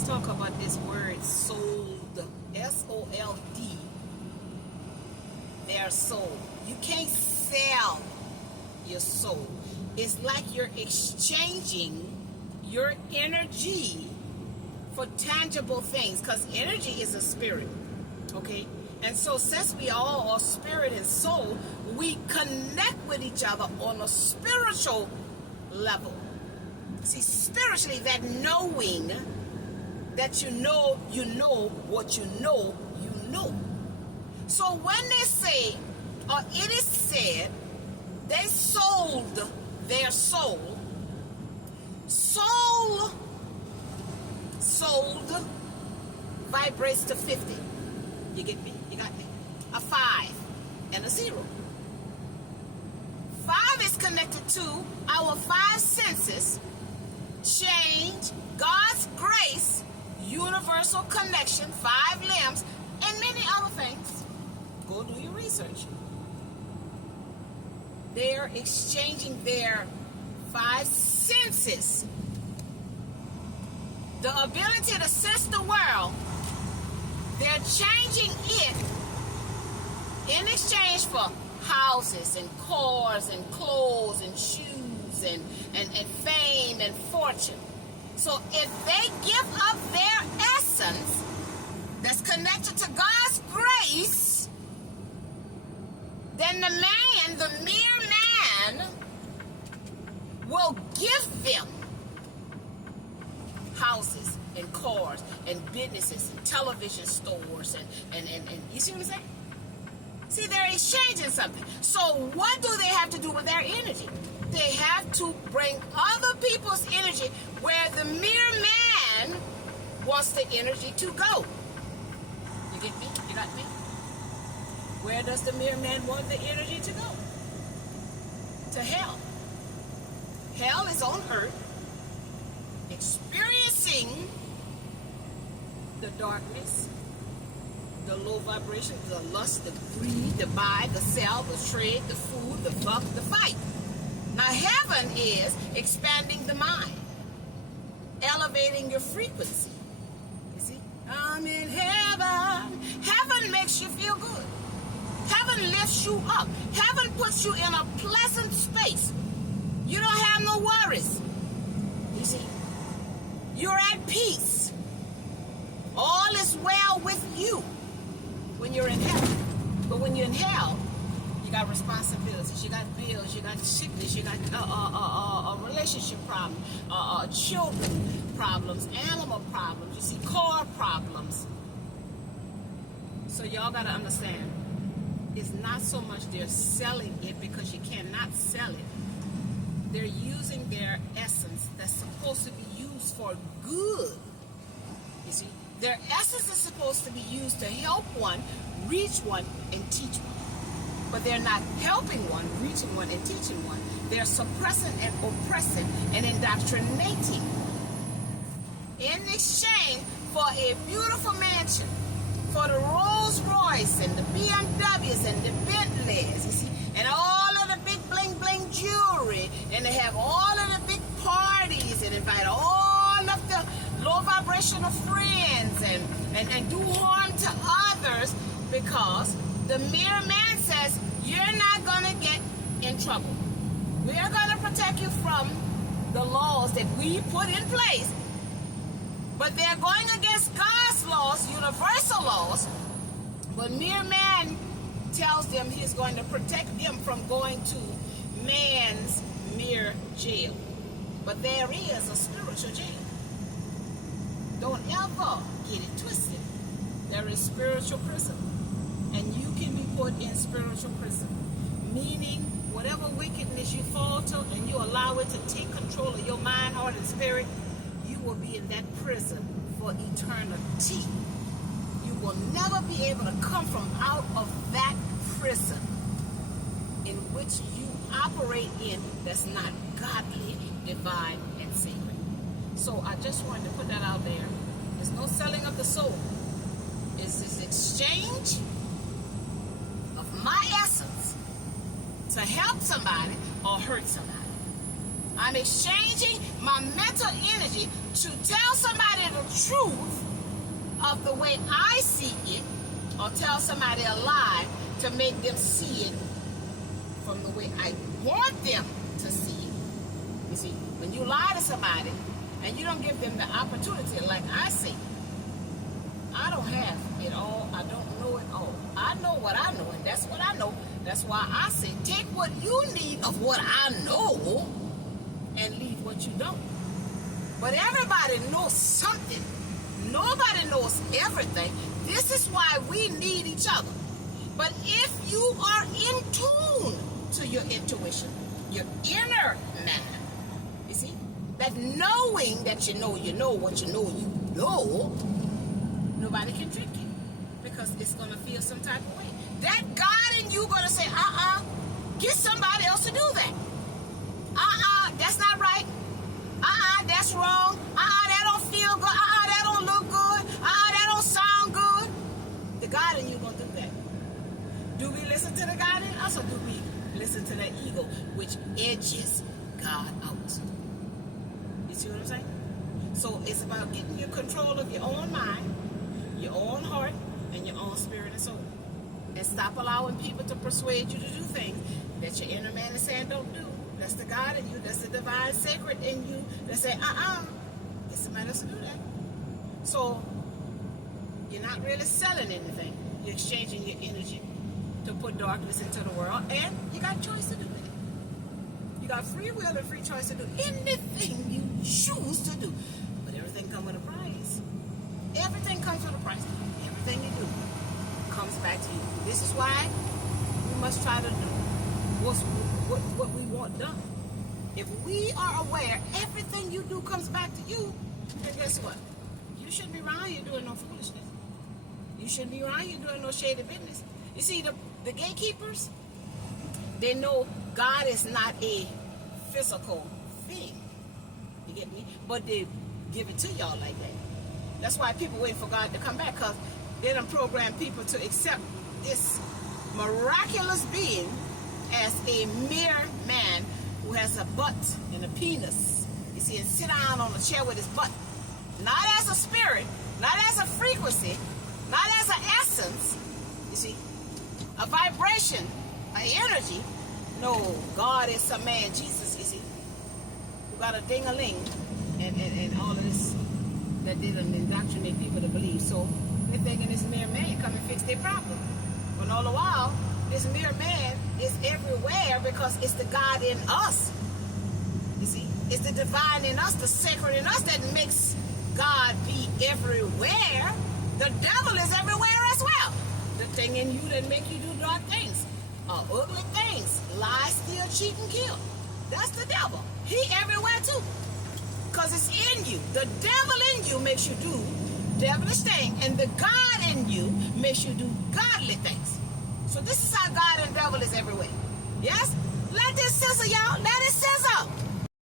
let's talk about this word sold. S-O-L-D. They are sold. You can't sell your soul. It's like you're exchanging your energy for tangible things, because energy is a spirit. Okay? And so since we all are spirit and soul, we connect with each other on a spiritual level. See, spiritually, that knowing that you know what you know. So when they say, or it is said, they sold their soul. Soul sold vibrates to 50. You get me? You got me? A 5 and a 0. 5 is connected to our 5 senses, change, God's grace, universal connection, 5 limbs, and many other things. Go do your research. They're exchanging their 5 senses. The ability to sense the world, they're changing it in exchange for houses and cars and clothes and shoes and fame and fortune. So if they give up their essence that's connected to God's grace, then the mere man, will give them houses and cars and businesses and television stores and you see what I'm saying? See, they're exchanging something. So what do they have to do with their energy? They have to bring other people's energy where the mere man wants the energy to go. You get me? You got me? Where does the mere man want the energy to go? To hell. Hell is on earth, experiencing the darkness, the low vibration, the lust, the greed, the buy, the sell, the trade, the food, the fuck, the fight. Now heaven is expanding the mind, elevating your frequency. You see? I'm in heaven. Heaven makes you feel good. Heaven lifts you up. Heaven puts you in a pleasant space. You don't have no worries. You see? You're at peace. All is well with you when you're in heaven. But when you're in hell, you got responsibilities, you got bills, you got sickness, you got relationship problems, children problems, animal problems, you see, car problems. So y'all got to understand, it's not so much they're selling it because you cannot sell it. They're using their essence that's supposed to be used for good. You see, their essence is supposed to be used to help one, reach one, and teach one. But they're not helping one, reaching one, and teaching one. They're suppressing and oppressing and indoctrinating in exchange for a beautiful mansion, for the Rolls Royce and the BMWs and the Bentleys, you see, and all of the big bling bling jewelry, and they have all of the big parties and invite all of the low vibrational friends and do harm to others, because the mere man says you're not going to get in trouble. We are going to protect you from the laws that we put in place. But they're going against God's laws, universal laws. But mere man tells them he's going to protect them from going to man's mere jail. But there is a spiritual jail. Don't ever get it twisted. There is spiritual prison. And you can be put in spiritual prison. Meaning, whatever wickedness you fall to and you allow it to take control of your mind, heart, and spirit, you will be in that prison for eternity. You will never be able to come from out of that prison in which you operate in that's not godly, divine, and sacred. So I just wanted to put that out there. There's no selling of the soul. It's this exchange of my essence to help somebody or hurt somebody. I'm exchanging my mental energy to tell somebody the truth of the way I see it, or tell somebody a lie to make them see it from the way I want them to see it. You see, when you lie to somebody and you don't give them the opportunity, like I say, I don't have it all, I don't know it all. I know what I know, and that's what I know. That's why I say, take what you need of what I know and leave what you don't. But everybody knows something. Nobody knows everything. This is why we need each other. But if you are in tune to your intuition, your inner man, you see, that knowing that you know what you know, nobody can trick you, because it's going to feel some type of way. That God in you going to say, get somebody else to do that. That's not right. That's wrong. That don't feel good. That don't look good. That don't sound good. The God in you going to do that. Do we listen to the God in us, or do we listen to that ego, which edges God out? You see what I'm saying? So it's about getting your control of your own mind, your own heart, and your own spirit and soul. And stop allowing people to persuade you to do things that your inner man is saying don't do. That's the God in you. That's the divine sacred in you that say, get somebody else to do that. So you're not really selling anything. You're exchanging your energy to put darkness into the world, and you got choice to do it. You got free will and free choice to do anything you choose to do. But everything comes with a price. Everything comes with a price. Everything you do comes back to you. This is why we must try to do what we want done. If we are aware everything you do comes back to you, then guess what? You shouldn't be around here doing no foolishness. You shouldn't be around here doing no shady business. You see, the gatekeepers, they know God is not a physical thing. You get me? But they give it to y'all like that. That's why people wait for God to come back, because they done program people to accept this miraculous being as a mere man who has a butt and a penis. You see, and sit down on a chair with his butt. Not as a spirit, not as a frequency, not as an essence, you see, a vibration, an energy. No, God is some man, Jesus, you see, who got a ding-a-ling and all of this that they done indoctrinate people to believe. So they're thinking this mere man come and fix their problem. But all the while, this mere man is everywhere because it's the God in us. You see, it's the divine in us, the sacred in us that makes God be everywhere. The devil is everywhere as well. The thing in you that make you do dark things, ugly things, lie, steal, cheat, and kill. That's the devil. He everywhere too. Because it's in you. The devil in you makes you do devilish things, and the God in you makes you do godly things. So this is how God and devil is everywhere. Yes? Let this sizzle, y'all. Let it sizzle.